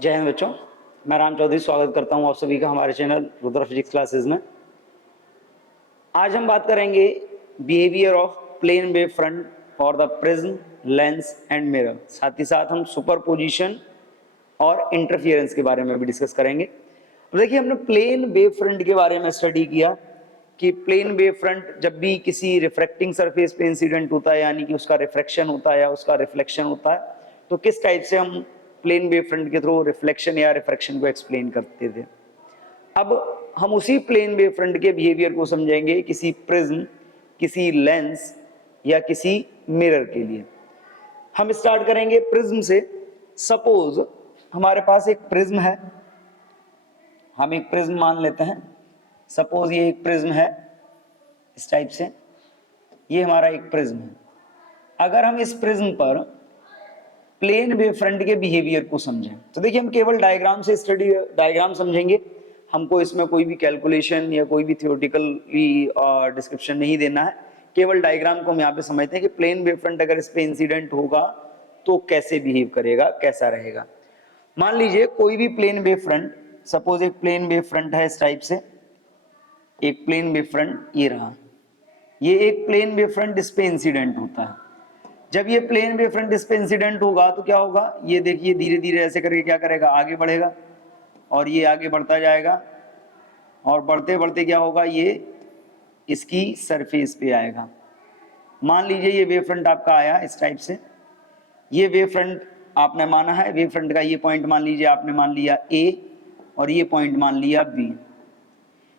जय हिंद बच्चों, मैं राम चौधरी स्वागत करता हूं आप सभी का हमारे चैनल रुद्र फिजिक्स क्लासेस में। आज हम बात करेंगे behaviour of plane wave front for the prism, lens and mirror. साथ ही साथ हम सुपरपोजिशन और इंटरफियरेंस के बारे में भी डिस्कस करेंगे। तो देखिए, हमने प्लेन वेव फ्रंट के बारे में स्टडी किया कि प्लेन वेव फ्रंट जब भी किसी रिफ्रैक्टिंग सरफेस पे इंसिडेंट होता है, यानी कि उसका रिफ्रैक्शन होता है या उसका रिफ्लेक्शन होता है, तो किस टाइप से हम प्लेन वेव फ्रंट के थ्रू रिफ्लेक्शन या रिफ्रैक्शन को एक्सप्लेन करते थे। अब हम उसी प्लेन वेव फ्रंट के बिहेवियर को समझेंगे किसी प्रिज्म, किसी लेंस या किसी मिरर के लिए। हम स्टार्ट करेंगे प्रिज्म से। सपोज हमारे पास एक प्रिज्म है, हम एक प्रिज्म मान लेते हैं। सपोज ये एक प्रिज्म है इस टाइप से, ये हमारा एक प्रिज्म है। अगर हम इस प्रिज्म पर प्लेन वेव फ्रंट के बिहेवियर को समझें तो देखिए, हम केवल डायग्राम से स्टडी डायग्राम समझेंगे। हमको इसमें कोई भी कैलकुलेशन या कोई भी थियोरेटिकली डिस्क्रिप्शन नहीं देना है। केवल डायग्राम को हम यहाँ पे समझते हैं कि प्लेन वेव फ्रंट अगर इस पे इंसिडेंट होगा तो कैसे बिहेव करेगा, कैसा रहेगा। मान लीजिए कोई भी प्लेन वेव फ्रंट, सपोज एक प्लेन वेव फ्रंट है इस टाइप से, एक प्लेन वेव फ्रंट ये रहा, ये एक प्लेन वेव फ्रंट इस पे इंसिडेंट होता है। जब ये प्लेन वेव फ्रंट इस पे इंसिडेंट होगा तो क्या होगा, ये देखिए धीरे धीरे ऐसे करके क्या करेगा, आगे बढ़ेगा और ये आगे बढ़ता जाएगा और बढ़ते बढ़ते क्या होगा, ये इसकी सरफेस पे आएगा। मान लीजिए ये वेव फ्रंट आपका आया इस टाइप से, ये वेव फ्रंट आपने माना है, वेव फ्रंट का ये पॉइंट मान लीजिए आपने मान लिया ए और ये पॉइंट मान लिया बी।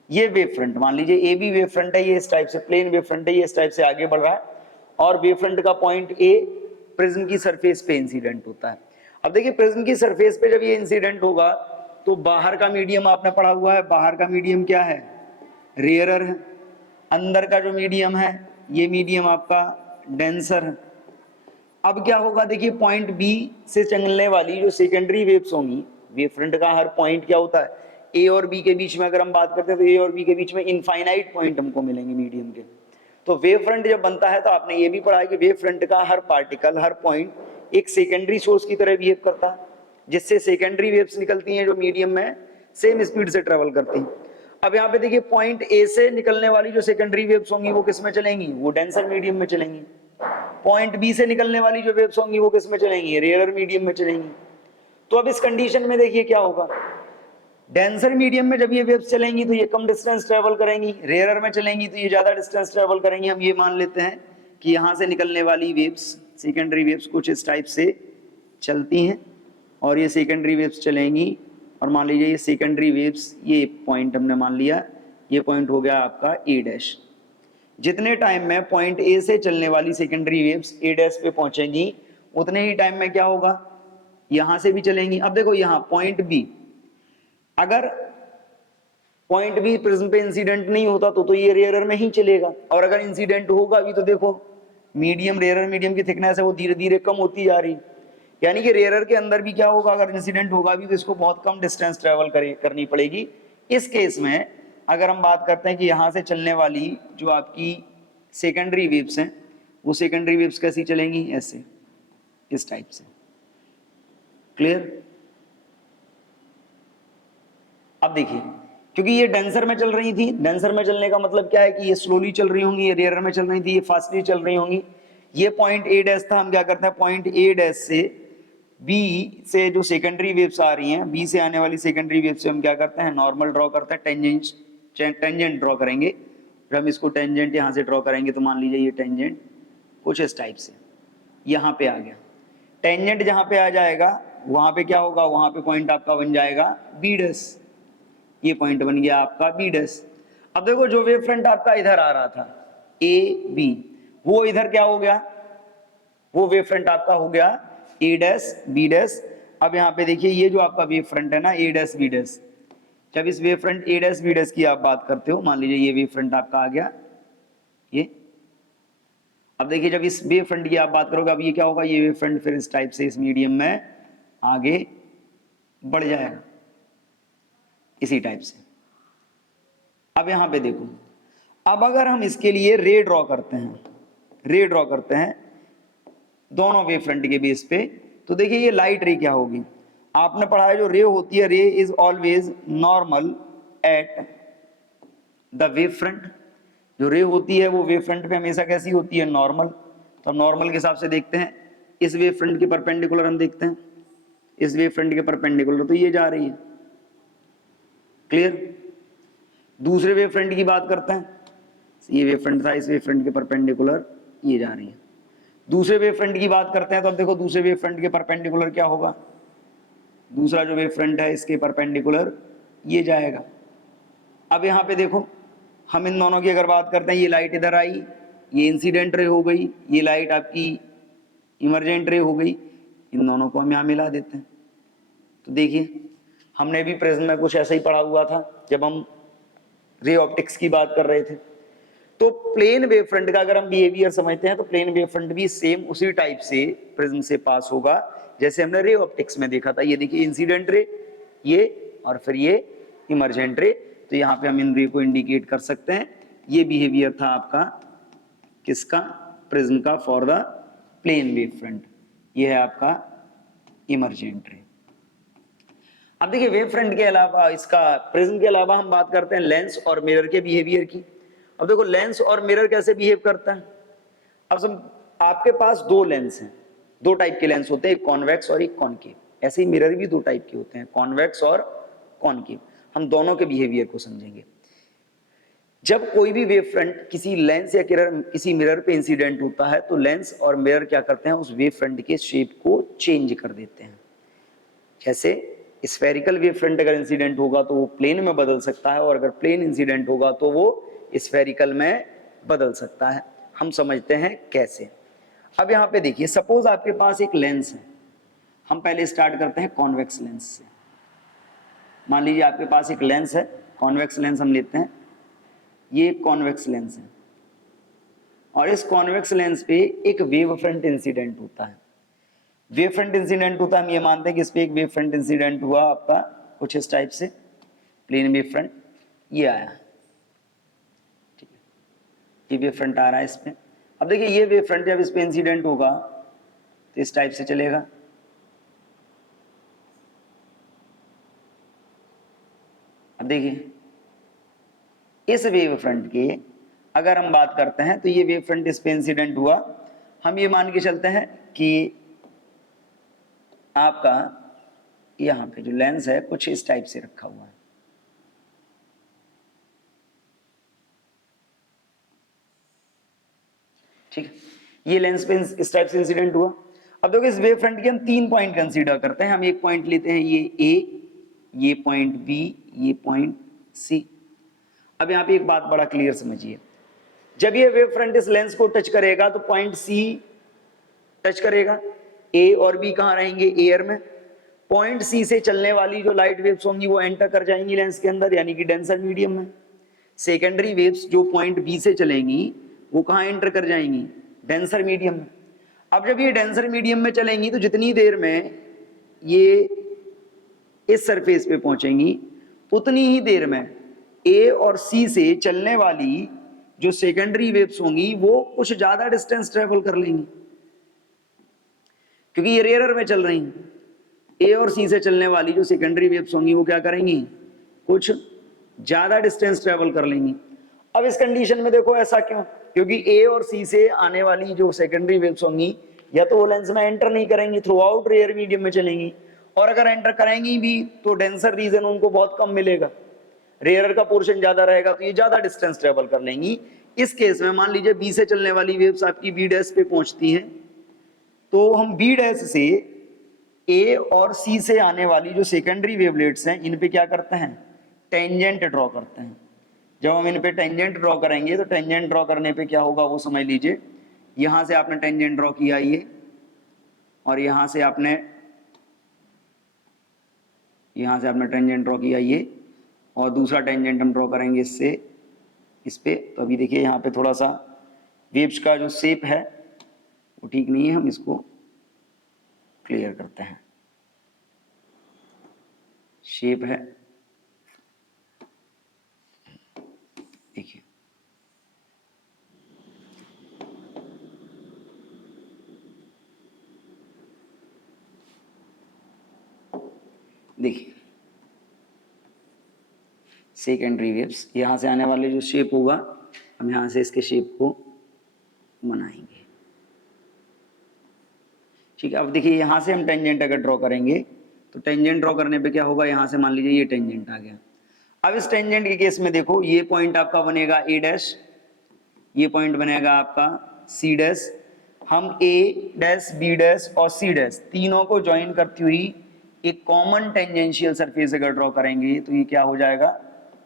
ये वेव फ्रंट मान लीजिए ए बी वेव फ्रंट है, ये इस टाइप से प्लेन वेव फ्रंट है, ये इस टाइप से आगे बढ़ रहा है और वेव फ्रंट का पॉइंट ए प्रिज्म की सरफेस पे इंसिडेंट होता है। अब देखिए, प्रिज्म की सरफेस पे जब ये इंसिडेंट होगा तो बाहर का मीडियम आपने पढ़ा हुआ है, बाहर का मीडियम क्या है, रेयरर है। अंदर का जो मीडियम है ये मीडियम आपका डेंसर है। अब क्या होगा, देखिए पॉइंट बी से चलने वाली जो सेकेंडरी वेव्स होंगी, वेव फ्रंट का हर पॉइंट क्या होता है, ए और बी के बीच में अगर हम बात करते हैं तो ए और बी के बीच में इनफाइनाइट पॉइंट हमको मिलेंगे मीडियम के। तो वेव फ्रंट जब बनता है तो आपने ये भी पढ़ा है कि वेव फ्रंट का हर पार्टिकल, हर पॉइंट एक सेकेंडरी सोर्स की तरह बिहेव करता है, जिससे सेकेंडरी वेव्स निकलती हैं जो मीडियम में सेम स्पीड से ट्रेवल करती हैं। अब यहाँ पे देखिए, पॉइंट ए से निकलने वाली जो सेकेंडरी वेव्स होंगी वो किस में चलेंगी, वो डेंसर मीडियम में चलेंगी। पॉइंट बी से निकलने वाली जो वेव्स होंगी वो किस में चलेंगी, रेयरर मीडियम में चलेंगी। तो अब इस कंडीशन में देखिए क्या होगा, डेंसर मीडियम में जब ये वेव्स चलेंगी तो ये कम डिस्टेंस ट्रेवल करेंगी, रेयरर में चलेंगी तो ये ज्यादा डिस्टेंस ट्रेवल करेंगी। हम ये मान लेते हैं कि यहाँ से निकलने वाली वेव्स, सेकेंडरी वेव्स कुछ इस टाइप से चलती हैं और ये सेकेंडरी वेव्स चलेंगी और मान लीजिए ये सेकेंडरी वेव्स, ये पॉइंट हमने मान लिया, ये पॉइंट हो गया आपका ए डैश। जितने टाइम में पॉइंट ए से चलने वाली सेकेंडरी वेव्स ए डैश पे पहुंचेंगी उतने ही टाइम में क्या होगा, यहां से भी चलेंगी। अब देखो यहाँ पॉइंट बी, अगर पॉइंट बी प्रिज्म पे इंसिडेंट नहीं होता तो ये रेयरर में ही चलेगा, और अगर इंसिडेंट होगा भी तो देखो मीडियम, रेयरर मीडियम की थिकनेस है वो धीरे धीरे कम होती जा रही, यानी कि रेयरर के अंदर भी क्या होगा, अगर इंसिडेंट होगा भी तो इसको बहुत कम डिस्टेंस ट्रेवल करनी पड़ेगी। इस केस में अगर हम बात करते हैं कि यहां से चलने वाली जो आपकी सेकेंडरी वेव्स हैं वो सेकेंडरी वेव्स कैसी चलेंगी, ऐसे इस टाइप से। क्लियर। अब देखिए, क्योंकि ये डेंसर में चल रही थी, डेंसर में चलने का मतलब क्या है कि ये स्लोली चल रही होंगी, ये रेयरर में चल रही थी, ये फास्टली चल रही होंगी। ये पॉइंट ए डैश था, हम क्या करते हैं पॉइंट ए डैश से बी से जो सेकेंडरी वेव्स आ रही हैं, बी से आने वाली सेकेंडरी वेव्स से हम क्या करते हैं, नॉर्मल ड्रॉ करते हैं, टेंजेंट ड्रॉ करेंगे। फिर हम इसको टेंजेंट यहाँ से ड्रॉ करेंगे तो मान लीजिए ये टेंजेंट कुछ इस टाइप से यहाँ पे आ गया। टेंजेंट जहाँ पे आ जाएगा वहां पे क्या होगा, वहां पे पॉइंट आपका बन जाएगा बी डैश, ये पॉइंट बन गया आपका बी डैश। अब देखो, जो वेव फ्रंट आपका इधर आ रहा था ए बी, वो इधर क्या हो गया, वो वेव फ्रंट आपका हो गया ए डैश बी डैश। अब यहाँ पे देखिए, ये जो आपका वेव फ्रंट है ना ए डैश बी डैश, जब इस वेव फ्रंट ए डैश बी डैश की आप बात करते हो, मान लीजिए ये वेव फ्रंट आपका आ गया ये। अब देखिए, जब इस वेव फ्रंट की आप बात करोगे, अब ये क्या होगा, ये वेव फ्रंट फिर इस टाइप से इस मीडियम में आगे बढ़ जाएगा इसी टाइप से। अब यहां पे देखो, अब अगर हम इसके लिए रे ड्रॉ करते हैं, रे ड्रॉ करते हैं दोनों वेव फ्रंट के बेस पे, तो देखिए ये लाइट रे क्या होगी, आपने पढ़ा है जो रे होती है, रे is always normal at the wave front. जो रे होती है वो वेव फ्रंट पे हमेशा कैसी होती है, नॉर्मल। तो हम नॉर्मल के हिसाब से देखते हैं, इस वेव फ्रंट के परपेंडिकुलर हम देखते हैं, इस वेव फ्रंट के परपेंडिकुलर तो ये जा रही है, क्लियर। दूसरे वेव फ्रंट की बात करते हैं, ये वेव फ्रंट था, इस वेव फ्रंट के परपेंडिकुलर ये जा रही है। दूसरे वेव फ्रंट की बात करते हैं तो अब देखो दूसरे वेव फ्रंट के परपेंडिकुलर क्या होगा, दूसरा जो वेव फ्रंट है इसके परपेंडिकुलर ये जाएगा। अब यहाँ पे देखो हम इन दोनों की अगर बात करते हैं, ये लाइट इधर आई, ये इंसिडेंट रे हो गई, ये लाइट आपकी इमरजेंट रे हो गई, इन दोनों को हम यहाँ मिला देते हैं। तो देखिए हमने भी प्रिज्म में कुछ ऐसा ही पढ़ा हुआ था जब हम रे ऑप्टिक्स की बात कर रहे थे। तो प्लेन वेव फ्रंट का अगर हम बिहेवियर समझते हैं तो प्लेन वेव फ्रंट भी सेम उसी टाइप से प्रिज्म से पास होगा जैसे हमने रे ऑप्टिक्स में देखा था। ये देखिए इंसिडेंट रे ये, और फिर ये इमरजेंट रे। तो यहाँ पे हम इन रे को इंडिकेट कर सकते हैं। ये बिहेवियर था आपका किसका, प्रिज्म का for the plane wave front. ये है आपका इमरजेंट रे। अब देखिए वेव फ्रंट के अलावा, इसका प्रिज्म के अलावा हम बात करते हैं लेंस और मिरर के बिहेवियर की। अब देखो लेंस और मिरर कैसे बिहेव करता है। अब सब आपके पास दो लेंस हैं, दो टाइप के लेंस होते हैं, एक कॉन्वेक्स और एक कॉनकेव। ऐसे ही मिरर भी दो टाइप के होते हैं, कॉन्वेक्स और कॉनकेव। हम दोनों के बिहेवियर को समझेंगे। जब कोई भी वेव फ्रंट किसी लेंस या किसी मिरर पे इंसिडेंट होता है तो लेंस और मिरर क्या करते हैं, उस वेव फ्रंट के शेप को चेंज कर देते हैं। जैसे स्फेरिकल वेव फ्रंट अगर इंसिडेंट होगा तो वो प्लेन में बदल सकता है, और अगर प्लेन इंसिडेंट होगा तो वो स्फेरिकल में बदल सकता है। हम समझते हैं कैसे। अब यहाँ पे देखिए सपोज आपके पास एक लेंस है, हम पहले स्टार्ट करते हैं कॉन्वेक्स लेंस से। मान लीजिए आपके पास एक लेंस है, कॉन्वेक्स लेंस हम लेते हैं, ये कॉन्वेक्स लेंस है, और इस कॉन्वेक्स लेंस पे एक वेव फ्रंट इंसिडेंट होता है। वेव फ्रंट इंसिडेंट होता है, हम ये मानते हैं कि इस पे एक वेव फ्रंट इंसिडेंट हुआ आपका कुछ इस टाइप से, प्लेन वेव फ्रंट ये आया, ठीक है, ये वेव फ्रंट आ रहा है इस पे। अब देखिए ये वेव फ्रंट जब इस पे इंसिडेंट होगा तो इस टाइप से चलेगा। अब देखिए इस वेव फ्रंट की अगर हम बात करते हैं तो ये वेव फ्रंट इस पे इंसिडेंट हुआ, हम ये मान के चलते हैं कि आपका यहां पे जो लेंस है कुछ इस टाइप से रखा हुआ है, ठीक है, ये लेंस पे इस टाइप से इंसिडेंट हुआ। अब देखो इस वेव फ्रंट के हम तीन पॉइंट कंसीडर करते हैं। हम एक पॉइंट लेते हैं ये ए, ये पॉइंट बी, ये पॉइंट सी। अब यहाँ पे एक बात बड़ा क्लियर समझिए, जब ये वेव फ्रंट इस लेंस को टच करेगा तो पॉइंट सी टच करेगा, ए और बी कहां रहेंगे, एयर में। पॉइंट सी से चलने वाली जो लाइट वेव्स होंगी वो एंटर कर जाएंगी लेंस के अंदर, यानी कि डेंसर मीडियम में। सेकेंडरी वेव्स जो पॉइंट बी से चलेंगी वो कहां एंटर कर जाएंगी, डेंसर मीडियम में। अब जब ये डेंसर मीडियम में चलेंगी तो जितनी देर में ये इस सरफेस पे पहुंचेंगी उतनी ही देर में ए और सी से चलने वाली जो सेकेंडरी वेव्स होंगी वो कुछ ज्यादा डिस्टेंस ट्रेवल कर लेंगी, क्योंकि ये रेयर में चल रही हैं। ए और सी से चलने वाली जो सेकेंडरी वेव्स होंगी वो क्या करेंगी, कुछ ज्यादा डिस्टेंस ट्रेवल कर लेंगी। अब इस कंडीशन में देखो ऐसा क्यों, क्योंकि ए और सी से आने वाली जो सेकेंडरी वेव्स होंगी या तो वो लेंस में एंटर नहीं करेंगी, थ्रू आउट रेयर मीडियम में चलेंगी, और अगर एंटर करेंगी भी तो डेंसर रीजन उनको बहुत कम मिलेगा, रेयर का पोर्शन ज्यादा रहेगा, तो ये ज्यादा डिस्टेंस ट्रेवल कर लेंगी। इस केस में मान लीजिए बी से चलने वाली वेव्स आपकी बी डैश पे पहुंचती हैं, तो हम बी डैश से ए और सी से आने वाली जो सेकेंडरी वेवलेट्स हैं इन पे क्या करते हैं, टेंजेंट ड्रॉ करते हैं। जब हम इन पे टेंजेंट ड्रॉ करेंगे तो टेंजेंट ड्रॉ करने पे क्या होगा वो समझ लीजिए। यहां से आपने टेंजेंट ड्रॉ किया ये, और यहां से आपने टेंजेंट ड्रॉ किया ये, और दूसरा टेंजेंट हम ड्रॉ करेंगे इससे इस पे। तो अभी देखिए यहाँ पे थोड़ा सा वेव्स का जो शेप है वो ठीक नहीं है, हम इसको क्लियर करते हैं। शेप है देखिए, देखिए सेकेंडरी वेव्स, यहाँ से आने वाले जो शेप होगा हम यहाँ से इसके शेप को बनाएंगे। ठीक है, अब देखिए यहाँ से हम टेंजेंट अगर ड्रॉ करेंगे तो टेंजेंट ड्रॉ करने पे क्या होगा, यहाँ से मान लीजिए ये टेंजेंट आ गया। अब इस टेंजेंट के केस में देखो ये पॉइंट आपका बनेगा ए डैश, ये पॉइंट बनेगा आपका सी डैश। हम ए डैश, बी डैश और सी डैश तीनों को ज्वाइन करती हुई एक कॉमन टेंजेंशियल सरफेस अगर ड्रॉ करेंगे तो ये क्या हो जाएगा,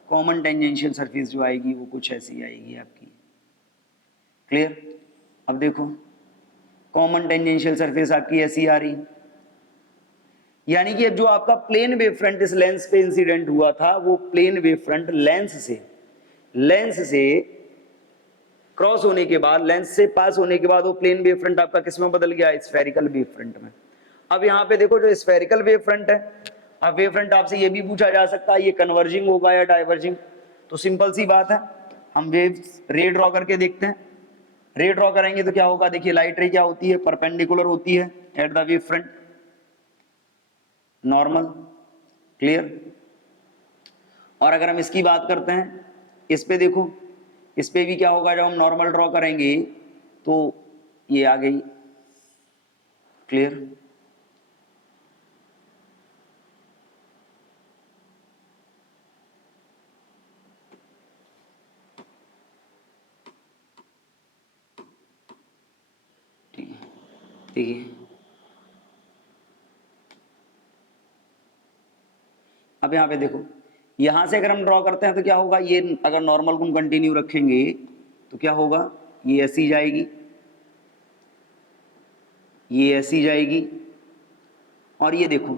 कॉमन टेंजेंशियल सरफेस जो आएगी वो कुछ ऐसी आएगी आपकी। क्लियर? अब देखो कॉमन टेंजेंशियल सरफेस आपकी ऐसी आ रही, यानी कि जो आपका प्लेन वेव फ्रंट इस लेंस पे इंसिडेंट हुआ था वो प्लेन वेव फ्रंट लेंस से क्रॉस होने के बाद, लेंस से पास होने के बाद वो प्लेन वेव फ्रंट आपका किस में बदल गया, स्फेरिकल वेव फ्रंट में। अब यहाँ पे देखो जो स्फेरिकल वेव फ्रंट है, अब वेव फ्रंट आपसे ये भी पूछा जा सकता है ये कन्वर्जिंग होगा या डाइवर्जिंग, तो सिंपल सी बात है हम वेव रे ड्रॉ करके देखते हैं। रे ड्रॉ करेंगे तो क्या होगा, देखिए लाइट रे क्या होती है, परपेंडिकुलर होती है at the wave front, normal. Clear? और अगर हम इसकी बात करते हैं, इस पे देखो, इस पे भी क्या होगा, जब हम नॉर्मल ड्रॉ करेंगे तो ये आ गई। क्लियर? ठीक है, अब यहाँ पे देखो, यहां से अगर हम ड्रॉ करते हैं तो क्या होगा, ये अगर नॉर्मल को हम कंटिन्यू रखेंगे तो क्या होगा, ये ऐसी जाएगी, ये ऐसी जाएगी, और ये देखो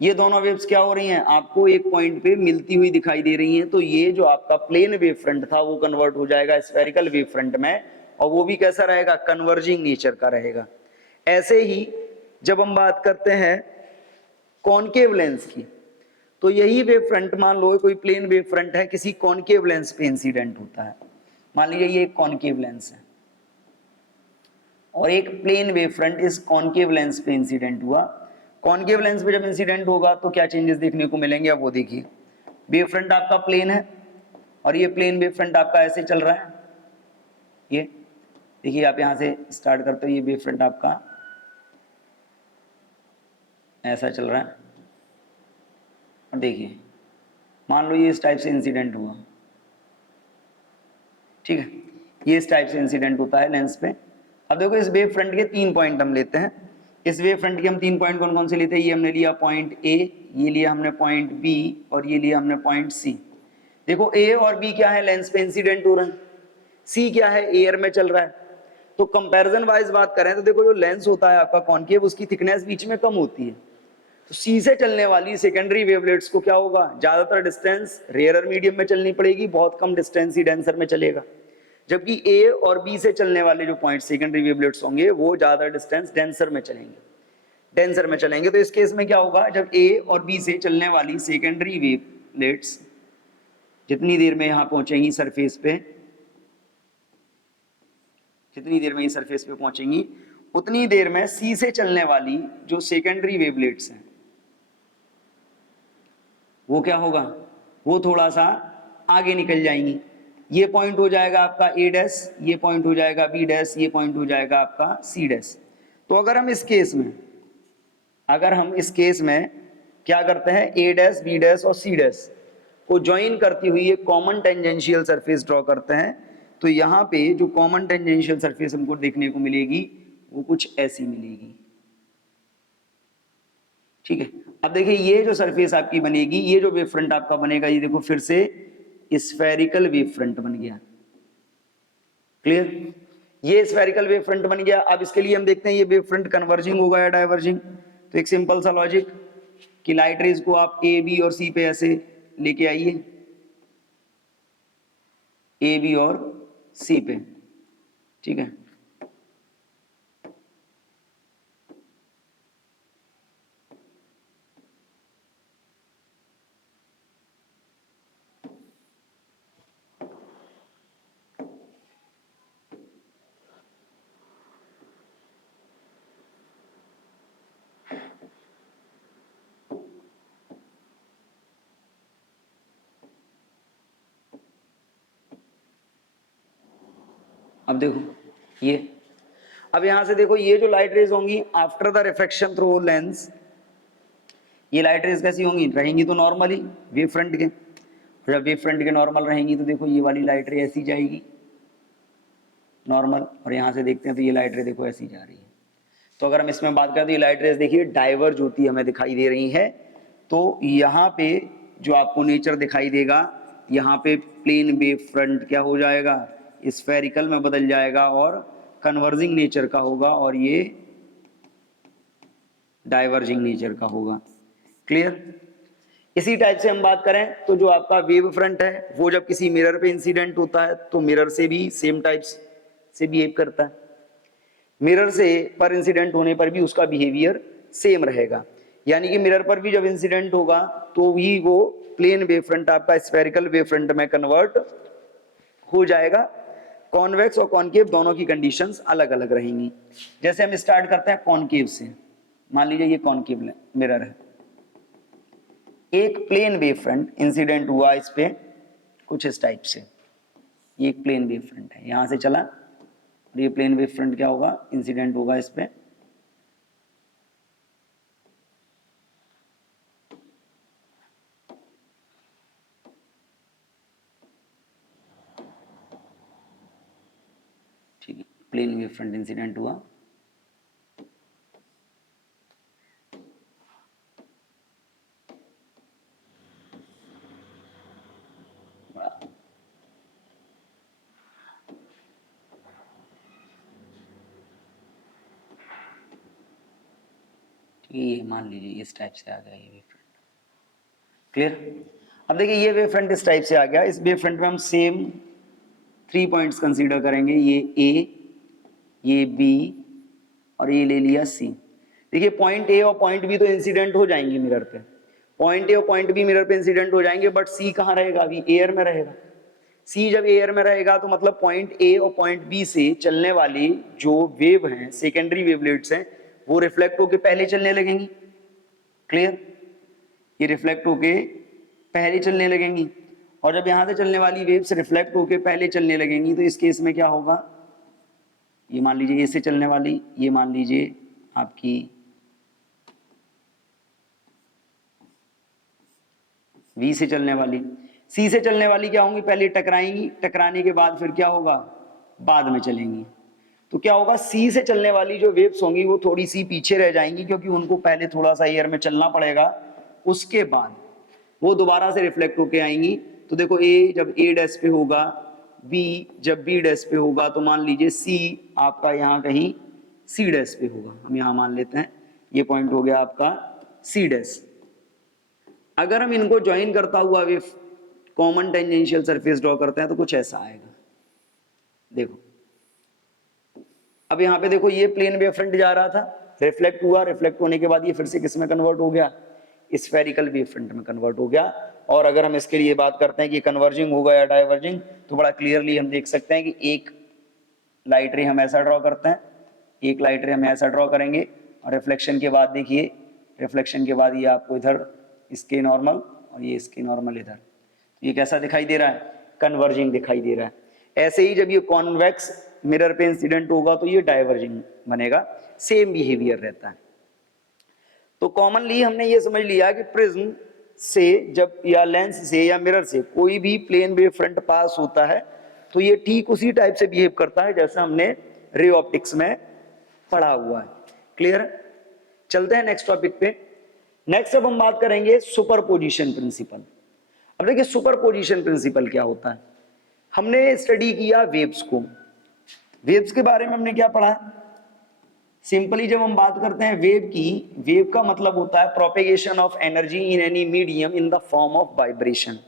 ये दोनों वेव्स क्या हो रही हैं, आपको एक पॉइंट पे मिलती हुई दिखाई दे रही हैं। तो ये जो आपका प्लेन वेव फ्रंट था वो कन्वर्ट हो जाएगा स्फेरिकल वेव फ्रंट में, और वो भी कैसा रहेगा, कन्वर्जिंग नेचर का रहेगा। ऐसे ही जब हम बात करते हैं कॉनकेव लेंस की, तो यही वेव फ्रंट मान लो कोई प्लेन वेव फ्रंट है, किसी कॉनकेव लेंस पे इंसिडेंट होता है। मान लीजिए ये एक कॉनकेव लेंस है और एक प्लेन वेव फ्रंट इस कॉनकेव लेंस पे इंसिडेंट हुआ। कॉनकेव लेंस पे जब इंसिडेंट होगा तो क्या चेंजेस देखने को मिलेंगे, अब वो देखिए। वेव फ्रंट आपका प्लेन है और ये प्लेन वेव फ्रंट आपका ऐसे चल रहा है, ये देखिए आप यहां से स्टार्ट करते हो, ये वेव फ्रंट आपका ऐसा चल रहा है, और देखिए मान लो ये इस टाइप से इंसिडेंट हुआ। ठीक है, ये इस टाइप से इंसिडेंट होता है लेंस पे। अब देखो इस वेव फ्रंट के 3 पॉइंट हम लेते हैं। इस वेव फ्रंट के हम 3 पॉइंट कौन कौन से लेते हैं, ये हमने लिया पॉइंट ए, ये लिया हमने पॉइंट बी, और ये लिया हमने पॉइंट सी। देखो ए और बी क्या है, लेंस पे इंसिडेंट हो रहे हैं, सी क्या है, एयर में चल रहा है। तो कंपैरिजन वाइज बात करें तो देखो जो लेंस होता है आपका कॉनकेव, उसकी थिकनेस बीच में कम होती है, तो सी से चलने वाली सेकेंडरी वेवलेट्स को क्या होगा, ज्यादातर डिस्टेंस रेयरर मीडियम में चलनी पड़ेगी, बहुत कम डिस्टेंस ही डेंसर में चलेगा। जबकि ए और बी से चलने वाले जो पॉइंट सेकेंडरी वेवलेट्स होंगे वो ज्यादा डिस्टेंस डेंसर में चलेंगे। तो इस केस में क्या होगा, जब ए और बी से चलने वाली सेकेंडरी वेवलेट्स जितनी देर में यहां पहुंचेंगी सरफेस पे, जितनी देर में ये सरफेस पे पहुंचेंगी उतनी देर में सी से चलने वाली जो सेकेंडरी वेवलेट्स हैं वो क्या होगा, वो थोड़ा सा आगे निकल जाएंगी। ये पॉइंट हो जाएगा आपका ए डैश, ये पॉइंट हो जाएगा बी डैश, ये पॉइंट हो जाएगा आपका सी डैश। तो अगर हम इस केस में क्या करते हैं, ए डैश, बी डैश और सी डैश को ज्वाइन करती हुई एक कॉमन टेंजेंशियल सरफेस ड्रॉ करते हैं, तो यहाँ पे जो कॉमन टेंजेंशियल सरफेस हमको देखने को मिलेगी वो कुछ ऐसी मिलेगी। ठीक है, अब देखिए ये जो सरफेस आपकी बनेगी, ये जो वेव फ्रंट आपका बनेगा, ये देखो फिर से स्फेरिकल वेव फ्रंट बन गया। क्लियर? ये स्फेरिकल वेव फ्रंट बन गया। अब इसके लिए हम देखते हैं ये वेव फ्रंट कन्वर्जिंग होगा या डाइवर्जिंग। तो एक सिंपल सा लॉजिक कि लाइट रेज को आप ए बी और सी पे ऐसे लेके आइए, ए बी और सी पे। ठीक है, अब देखो ये, अब यहां से देखो ये जो लाइट रेज होंगी after the refraction through lens, ये लाइट रेज कैसी होंगी, रहेंगी तो नॉर्मली वेव फ्रंट के, जब वेव फ्रंट के नॉर्मल रहेंगी तो देखो ये वाली लाइट रे ऐसी जाएगी नॉर्मल, और यहाँ से देखते हैं तो ये लाइट रे देखो ऐसी जा रही है। तो अगर हम इसमें बात करें तो ये लाइट रेज देखिए डाइवर्ज होती हमें दिखाई दे रही है। तो यहाँ पे जो आपको नेचर दिखाई देगा, यहाँ पे प्लेन वेव फ्रंट क्या हो जाएगा, स्फेरिकल में बदल जाएगा और कन्वर्जिंग नेचर का होगा, और ये डाइवर्जिंग नेचर का होगा। क्लियर। इसी टाइप से हम बात करें तो जो आपका वेव फ्रंट है वो जब किसी मिरर पे इंसिडेंट होता है तो मिरर से भी सेम टाइप्स से बिहेव करता है, मिरर से पर इंसिडेंट होने पर भी उसका बिहेवियर सेम रहेगा। यानी कि मिरर पर भी जब इंसिडेंट होगा तो ही वो प्लेन वेव फ्रंट आपका स्फेरिकल वेव फ्रंट में कन्वर्ट हो जाएगा। कॉन्वेक्स और कॉनकेव दोनों की कंडीशंस अलग अलग रहेंगी। जैसे हम स्टार्ट करते हैं कॉनकेव से, मान लीजिए ये कॉनकेव मिरर है, एक प्लेन वेव फ्रंट इंसिडेंट हुआ इस पे कुछ इस टाइप से, ये एक प्लेन वेव फ्रंट है, यहां से चला और ये प्लेन वेव फ्रंट क्या होगा, इंसिडेंट होगा इस पे, ठीक है, प्लेन वेव फ्रंट इंसिडेंट हुआ, ये मान लीजिए इस टाइप से आ गया ये वेव फ्रंट। क्लियर। अब देखिए ये वेव फ्रंट इस टाइप से आ गया, इस वेव फ्रंट में हम सेम 3 पॉइंट्स कंसीडर करेंगे, ये ए, ये बी और ये ले लिया सी। देखिए पॉइंट ए और पॉइंट बी तो इंसिडेंट हो जाएंगे मिरर पे, पॉइंट ए और पॉइंट बी मिरर पे इंसिडेंट हो जाएंगे, बट सी कहाँ रहेगा, अभी एयर में रहेगा। सी जब एयर में रहेगा तो मतलब पॉइंट ए और पॉइंट बी से चलने वाली जो वेव हैं, सेकेंडरी वेवलेट्स हैं, वो रिफ्लेक्ट होके पहले चलने लगेंगी। क्लियर। ये रिफ्लेक्ट होके पहले चलने लगेंगी, और जब यहां से चलने वाली वेव्स रिफ्लेक्ट होके पहले चलने लगेंगी तो इस केस में क्या होगा, ये मान लीजिए ए से चलने वाली, ये मान लीजिए आपकी वी से चलने वाली, सी से चलने वाली क्या होंगी, पहले टकराएंगी, टकराने के बाद फिर क्या होगा, बाद में चलेंगी। तो क्या होगा, सी से चलने वाली जो वेव्स होंगी वो थोड़ी सी पीछे रह जाएंगी, क्योंकि उनको पहले थोड़ा सा एयर में चलना पड़ेगा, उसके बाद वो दोबारा से रिफ्लेक्ट होके आएंगी। तो देखो ए जब ए डैश पे होगा, बी जब बी डैश पे होगा, तो मान लीजिए सी आपका यहाँ कहीं सी डैश पे होगा, हम यहाँ मान लेते हैं ये पॉइंट हो गया आपका सी डैश। अगर हम इनको ज्वाइन करता हुआ wave common tangential surface draw करते हैं तो कुछ ऐसा आएगा। देखो अब यहाँ पे देखो ये प्लेन वेव फ्रंट जा रहा था, रिफ्लेक्ट हुआ, रिफ्लेक्ट होने के बाद ये फिर से किस में कन्वर्ट हो गया, स्फेरिकल वेव फ्रंट में कन्वर्ट हो गया। और अगर हम इसके लिए बात करते हैं कि कन्वर्जिंग होगा या डाइवर्जिंग, तो बड़ा क्लियरली हम देख सकते हैं कि एक लाइट रे हम ऐसा ड्रॉ करते हैं, एक लाइट रे हम ऐसा ड्रॉ करेंगे, और रिफ्लेक्शन के बाद देखिए, रिफ्लेक्शन के बाद ये आपको इधर इसके नॉर्मल और ये इसके नॉर्मल इधर, ये कैसा दिखाई दे रहा है, कन्वर्जिंग दिखाई दे रहा है। ऐसे ही जब ये कॉन्वेक्स मिरर पे इंसिडेंट होगा तो ये डाइवर्जिंग बनेगा, सेम बिहेवियर रहता है। तो कॉमनली हमने ये समझ लिया कि प्रिज्म से जब या लेंस से या मिरर से कोई भी प्लेन वेव फ्रंट पास होता है तो ये ठीक उसी टाइप से बिहेव करता है जैसा हमने रे ऑप्टिक्स में पढ़ा हुआ है। क्लियर। चलते हैं नेक्स्ट टॉपिक पे। नेक्स्ट अब हम बात करेंगे सुपरपोजिशन प्रिंसिपल। अब देखिए सुपरपोजिशन प्रिंसिपल क्या होता है। हमने स्टडी किया वेव्स को, वेव्स के बारे में हमने क्या पढ़ा, सिंपली जब हम बात करते हैं वेव की, वेव का मतलब होता है propagation of energy in any medium in the form of vibration.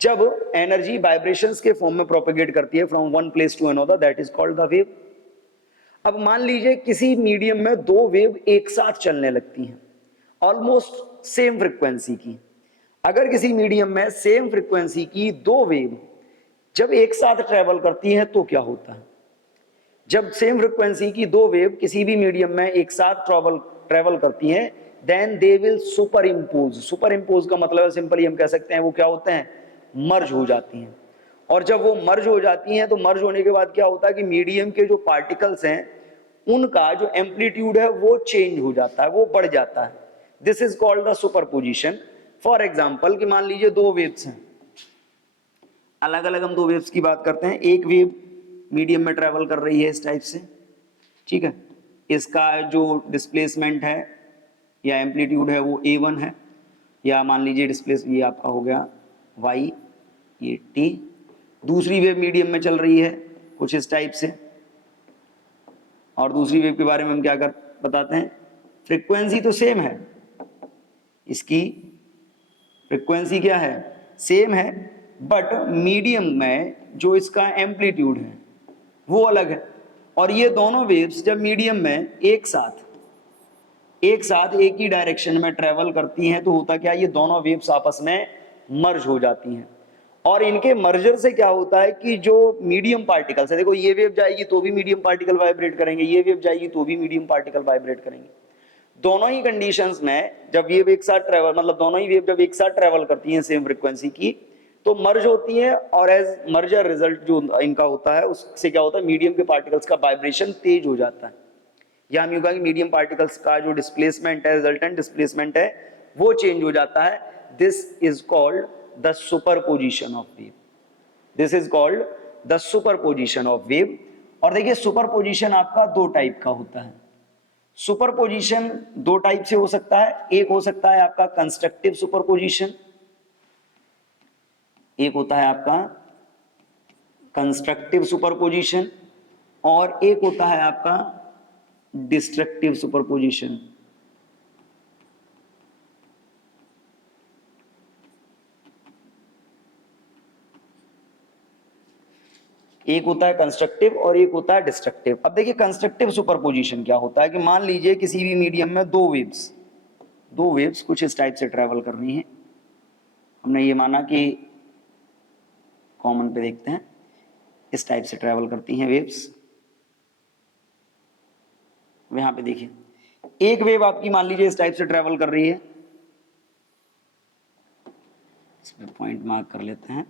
जब एनर्जी वाइब्रेशंस के फॉर्म में प्रोपेगेट करती है from one place to another, that is called the wave. अब मान लीजिए किसी मीडियम में दो वेव एक साथ चलने लगती हैं, ऑलमोस्ट सेम फ्रीक्वेंसी की। अगर किसी मीडियम में सेम फ्रीक्वेंसी की दो वेव जब एक साथ ट्रेवल करती हैं तो क्या होता है, जब सेम फ्रीक्वेंसी की दो वेव किसी भी मीडियम में एक साथ ट्रेवल करती हैं, then they will superimpose. Superimpose का मतलब है सिंपली हम कह सकते हैं वो क्या होते हैं, मर्ज हो जाती हैं। और जब वो मर्ज हो जाती हैं तो मर्ज होने के बाद क्या होता है कि मीडियम के जो पार्टिकल्स हैं उनका जो एम्पलीट्यूड है वो चेंज हो जाता है, वो बढ़ जाता है। This is called the superposition. For example कि मान लीजिए दो वेव्स हैं, अलग अलग हम दो वेव्स की बात करते हैं। एक वेव मीडियम में ट्रेवल कर रही है इस टाइप से, ठीक है, इसका जो डिस्प्लेसमेंट है या एम्पलीट्यूड है वो a1 है, या मान लीजिए डिस्प्लेस ये आपका हो गया y, ये t। दूसरी वेव मीडियम में चल रही है कुछ इस टाइप से, और दूसरी वेव के बारे में हम क्या कर बताते हैं, फ्रीक्वेंसी तो सेम है, इसकी फ्रीक्वेंसी क्या है, सेम है, बट मीडियम में जो इसका एम्पलीट्यूड है वो अलग है। और ये दोनों वेव्स जब मीडियम में एक साथ एक ही डायरेक्शन में ट्रेवल करती हैं तो होता क्या, ये दोनों वेव्स आपस में मर्ज हो जाती हैं। और इनके मर्जर से क्या होता है कि जो मीडियम पार्टिकल्स है, देखो ये वेव जाएगी तो भी मीडियम पार्टिकल वाइब्रेट करेंगे, ये वेव जाएगी तो भी मीडियम पार्टिकल वाइब्रेट करेंगे। दोनों ही कंडीशंस में जब वेव एक साथ ट्रेवल, मतलब दोनों ही वेव जब एक साथ ट्रेवल करती हैं सेम फ्रीक्वेंसी की, तो मर्ज होती है, और एज मर्जर रिजल्ट जो इनका होता है उससे क्या होता है, मीडियम के पार्टिकल्स का वाइब्रेशन तेज हो जाता है। या हम यूं कहें कि मीडियम पार्टिकल्स का जो डिस्प्लेसमेंट है, रिजल्टेंट डिस्प्लेसमेंट है, वो चेंज हो जाता है। This is called the superposition of wave. This is called the superposition of wave. और देखिए सुपरपोजिशन आपका दो टाइप का होता है। सुपरपोजिशन दो टाइप से हो सकता है, एक हो सकता है आपका कंस्ट्रक्टिव सुपरपोजिशन, एक होता है आपका कंस्ट्रक्टिव सुपरपोजिशन, और एक होता है आपका डिस्ट्रक्टिव सुपरपोजिशन। एक होता है कंस्ट्रक्टिव और एक होता है डिस्ट्रक्टिव। अब देखिए कंस्ट्रक्टिव सुपरपोजिशन क्या होता है कि मान लीजिए किसी भी मीडियम में दो वेव्स कुछ इस टाइप से ट्रेवल कर रही हैं। हमने ये माना कि कॉमन पे देखते हैं, इस टाइप से ट्रेवल करती हैं वेव्स। यहां पे देखिए एक वेव आपकी मान लीजिए इस टाइप से ट्रेवल कर रही है, इसमें पॉइंट मार्क कर लेते हैं।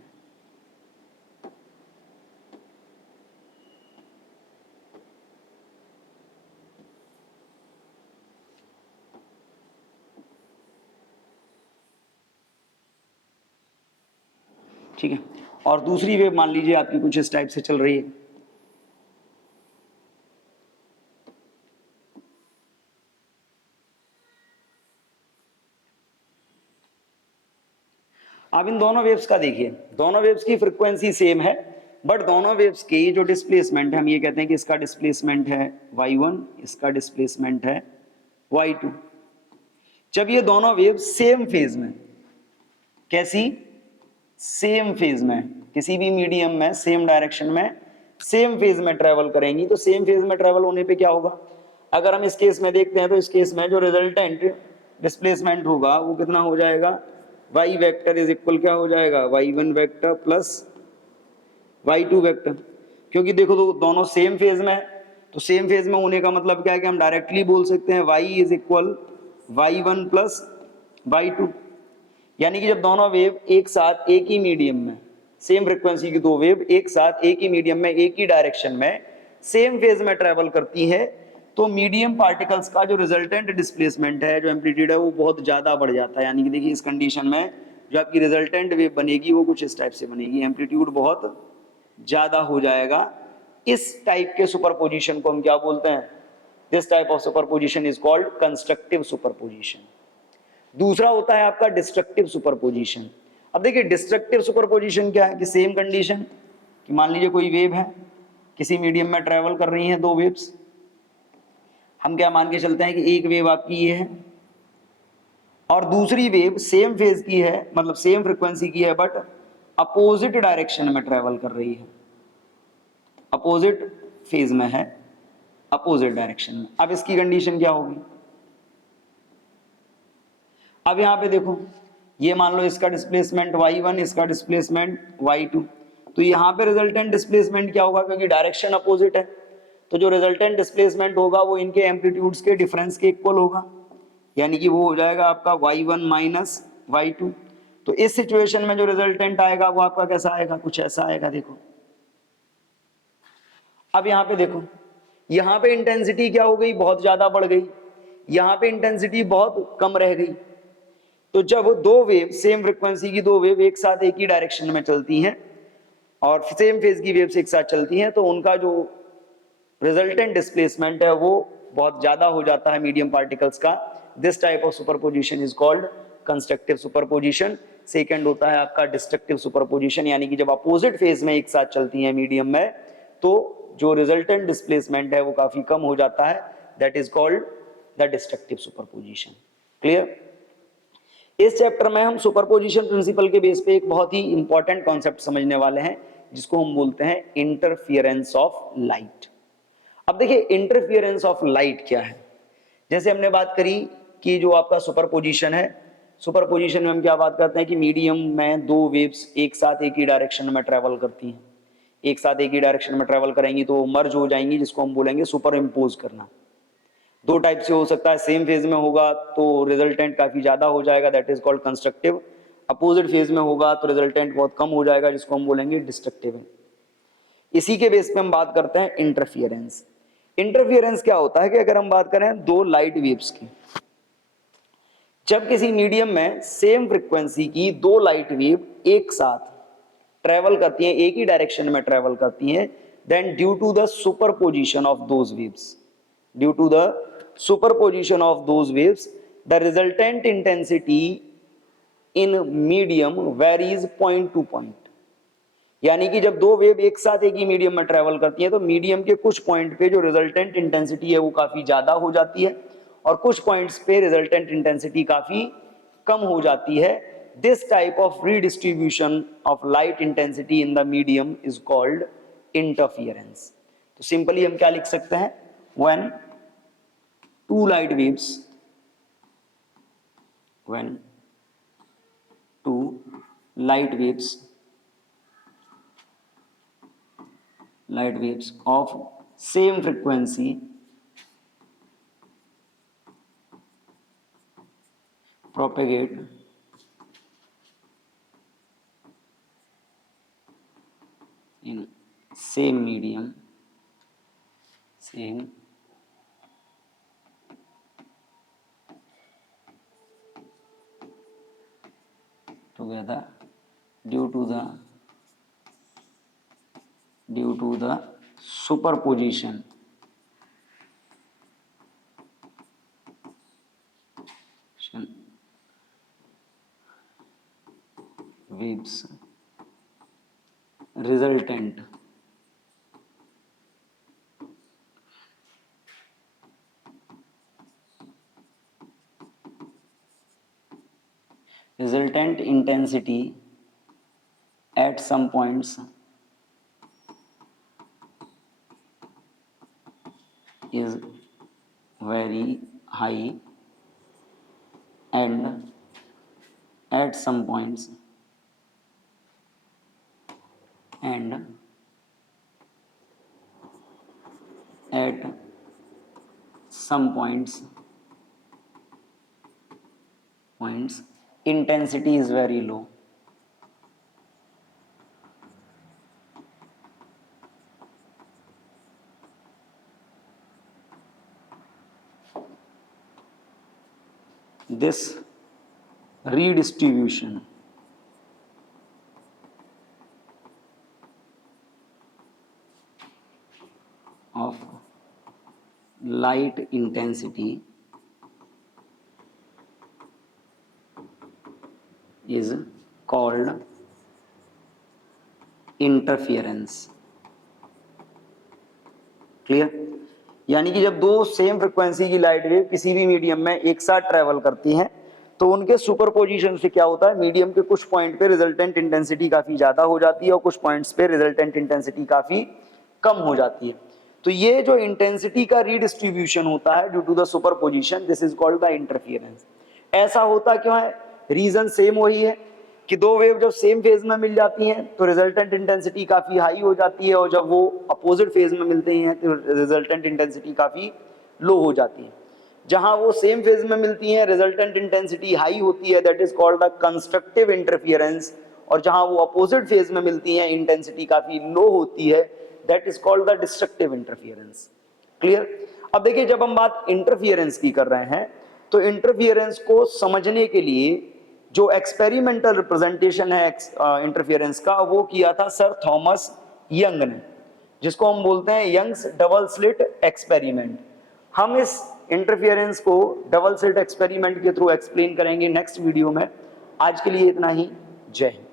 ठीक है, और दूसरी वेव मान लीजिए आपकी कुछ इस टाइप से चल रही है। अब इन दोनों वेव्स का देखिए, दोनों वेव्स की फ्रीक्वेंसी सेम है, बट दोनों वेव्स की जो डिस्प्लेसमेंट है, हम ये कहते हैं कि इसका डिस्प्लेसमेंट है y1, इसका डिस्प्लेसमेंट है y2। जब ये दोनों वेव सेम फेज में, कैसी, सेम फेज में, किसी भी मीडियम में सेम डायरेक्शन में सेम फेज में ट्रेवल करेंगी, तो सेम फेज में ट्रेवल होने पे क्या होगा, अगर हम इस केस में देखते हैं तो इस केस में जो रिजल्टेंट डिस्प्लेसमेंट होगा वो कितना हो जाएगा, y वेक्टर इज इक्वल क्या हो जाएगा, y1 vector plus y2 vector. क्योंकि देखो तो दोनों सेम फेज में, तो सेम फेज में होने का मतलब क्या है कि हम डायरेक्टली बोल सकते हैं y is equal y1 plus y2। यानी कि जब दोनों वेव एक साथ एक ही मीडियम में, सेम फ्रीक्वेंसी की दो वेव एक साथ एक ही मीडियम में एक ही डायरेक्शन में सेम फेज में ट्रेवल करती है, तो मीडियम पार्टिकल्स का जो रिजल्टेंट डिस्प्लेसमेंट है, जो एम्पलीट्यूड है, वो बहुत ज्यादा बढ़ जाता है। यानी कि देखिए इस कंडीशन में जो आपकी रिजल्टेंट वेव बनेगी वो कुछ इस टाइप से बनेगी, एम्पलीट्यूड बहुत ज्यादा हो जाएगा। इस टाइप के सुपरपोजिशन को हम क्या बोलते हैं, this type of superposition is called constructive superposition. दूसरा होता है आपका डिस्ट्रक्टिव सुपरपोजिशन। अब देखिए डिस्ट्रक्टिव सुपरपोजिशन क्या है कि सेम कंडीशन, कि मान लीजिए कोई वेव है, किसी मीडियम में ट्रेवल कर रही हैं दो वेव्स, हम क्या मान के चलते हैं कि एक वेव आपकी ये है और दूसरी वेव सेम फेज की है, मतलब सेम फ्रीक्वेंसी की है, बट अपोजिट डायरेक्शन में ट्रेवल कर रही है, अपोजिट फेज में है, अपोजिट डायरेक्शन में। अब इसकी कंडीशन क्या होगी, अब यहां पे देखो ये मान लो इसका डिस्प्लेसमेंट y1, इसका डिस्प्लेसमेंट y2, तो यहां पे रिजल्टेंट डिस्प्लेसमेंट क्या होगा, क्योंकि डायरेक्शन अपोजिट है, तो जो रिजल्टेंट डिस्प्लेसमेंट होगा वो इनके एम्पलीट्यूड्स के डिफरेंस के इक्वल होगा, यानी कि वो हो जाएगा आपका y1 माइनस y2। तो इस सिचुएशन में जो रिजल्टेंट आएगा वो आपका कैसा आएगा, कुछ ऐसा आएगा। देखो अब यहां पे देखो, यहां पे इंटेंसिटी क्या हो गई, बहुत ज्यादा बढ़ गई, यहां पे इंटेंसिटी बहुत कम रह गई। तो जब दो वेव, सेम फ्रीक्वेंसी की दो वेव एक साथ एक ही डायरेक्शन में चलती हैं और सेम फेज की वेव्स एक साथ चलती हैं, तो उनका जो रिजल्टेंट डिस्प्लेसमेंट है वो बहुत ज्यादा हो जाता है मीडियम पार्टिकल्स का। This type of superposition is called constructive superposition. Second होता है आपका डिस्ट्रक्टिव सुपरपोजिशन, यानी कि जब अपोजिट फेज में एक साथ चलती हैं मीडियम में, तो जो रिजल्टेंट डिस्प्लेसमेंट है वो काफी कम हो जाता है, that is called the destructive superposition. Clear? इस चैप्टर में हम सुपरपोजिशन प्रिंसिपल के बेस पे एक बहुत ही इंपॉर्टेंट कॉन्सेप्ट समझने वाले हैं, जिसको हम बोलते हैं इंटरफियरेंस ऑफ लाइट। अब देखिए इंटरफियरेंस ऑफ लाइट क्या है। जैसे हमने बात करी कि जो आपका सुपरपोजिशन है, सुपरपोजिशन में हम क्या बात करते हैं कि मीडियम में दो वेव्स एक साथ एक ही डायरेक्शन में ट्रेवल करती हैं, एक साथ एक ही डायरेक्शन में ट्रेवल करेंगी तो मर्ज हो जाएंगी, जिसको हम बोलेंगे सुपर इम्पोज करना। दो टाइप से हो सकता है, सेम फेज में होगा तो रिजल्टेंट काफी ज्यादा हो जाएगा, that is called constructive. Opposite phase में होगा तो रिजल्टेंट बहुत कम हो जाएगा, जिसको हम बोलेंगे डिस्ट्रक्टिव। इसी के बेस पे हम बात करते हैं इंटरफियरेंस। इंटरफियरेंस क्या होता है कि अगर हम बात करें दो लाइट वेव्स की, जब किसी मीडियम में सेम फ्रीक्वेंसी की दो लाइट वेव एक साथ ट्रेवल करती हैं, एक ही डायरेक्शन में ट्रेवल करती हैं, then due to the superposition of those waves, due to the superposition of those waves, the resultant intensity in medium varies point to point. यानी कि जब दो वेव एक साथ एक ही मीडियम में ट्रेवल करती हैं तो मीडियम के कुछ पॉइंट पे जो रिजल्टेंट इंटेंसिटी है वो काफी ज्यादा हो जाती है और कुछ पॉइंट्स पे रिजल्टेंट इंटेंसिटी काफी कम हो जाती है। This type of redistribution of light intensity in the medium is called interference. तो सिंपली हम क्या लिख सकते हैं, when two light waves, when two light waves of same frequency propagate in same medium, same together due to the superposition waves resultant intensity at some points is very high and at some points intensity is very low. This redistribution of light intensity is called interference. Clear? यानी कि जब दो same frequency की light wave किसी भी medium में एक साथ ट्रेवल करती हैं तो उनके सुपरपोजिशन से क्या होता है, मीडियम के कुछ पॉइंट पे रिजल्टेंट इंटेंसिटी काफी ज्यादा हो जाती है और कुछ पॉइंट्स पे रिजल्टेंट इंटेंसिटी काफी कम हो जाती है। तो ये जो इंटेंसिटी का रीडिस्ट्रीब्यूशन होता है due to the superposition, this is called the interference. ऐसा होता क्यों है? रीजन सेम वही है कि दो वेव जब सेम फेज में मिल जाती हैं तो रिजल्टेंट इंटेंसिटी काफी हाई हो जाती है और जब वो अपोजिट फेज में मिलते हैं तो रिजल्टेंट इंटेंसिटी काफी लो हो जाती है। जहां वो सेम फेज में मिलती हैं रिजल्टेंट इंटेंसिटी हाई होती है, that is called the constructive interference, और जहां वो अपोजिट फेज में मिलती हैं इंटेंसिटी काफी लो होती है, that is called the destructive interference. Clear? अब देखिए जब हम बात इंटरफियरेंस की कर रहे हैं तो इंटरफियरेंस को समझने के लिए जो एक्सपेरिमेंटल रिप्रेजेंटेशन है इंटरफियरेंस का वो किया था सर थॉमस यंग ने, जिसको हम बोलते हैं यंग्स डबल स्लिट एक्सपेरिमेंट। हम इस इंटरफियरेंस को डबल स्लिट एक्सपेरिमेंट के थ्रू एक्सप्लेन करेंगे नेक्स्ट वीडियो में। आज के लिए इतना ही। जय हिंद।